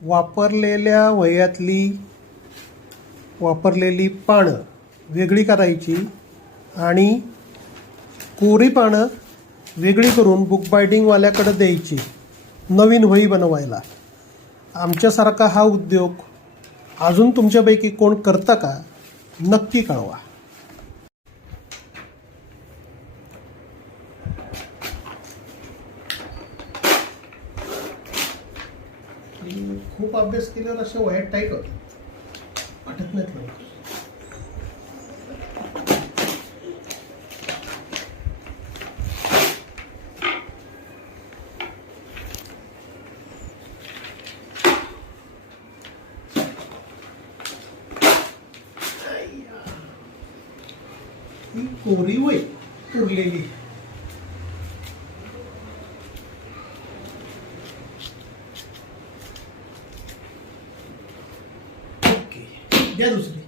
वापरलेल्या वह्यातली वापरलेली पानं वेगळी करायची आणि कोरी पानं वेगळी करून बुक बायडिंगवाल्याकडे द्यायची नवीन वही बनवायला. आमच्यासारखा हा उद्योग अजून तुमच्यापैकी कोण करतं का? नक्की कळवा. खूप अभ्यास केल्यावर अशा वह्या टाईट होतात, वाटत नाहीत लवकर. ही कोरी वही उरलेली. ओके, द्या दुसरी.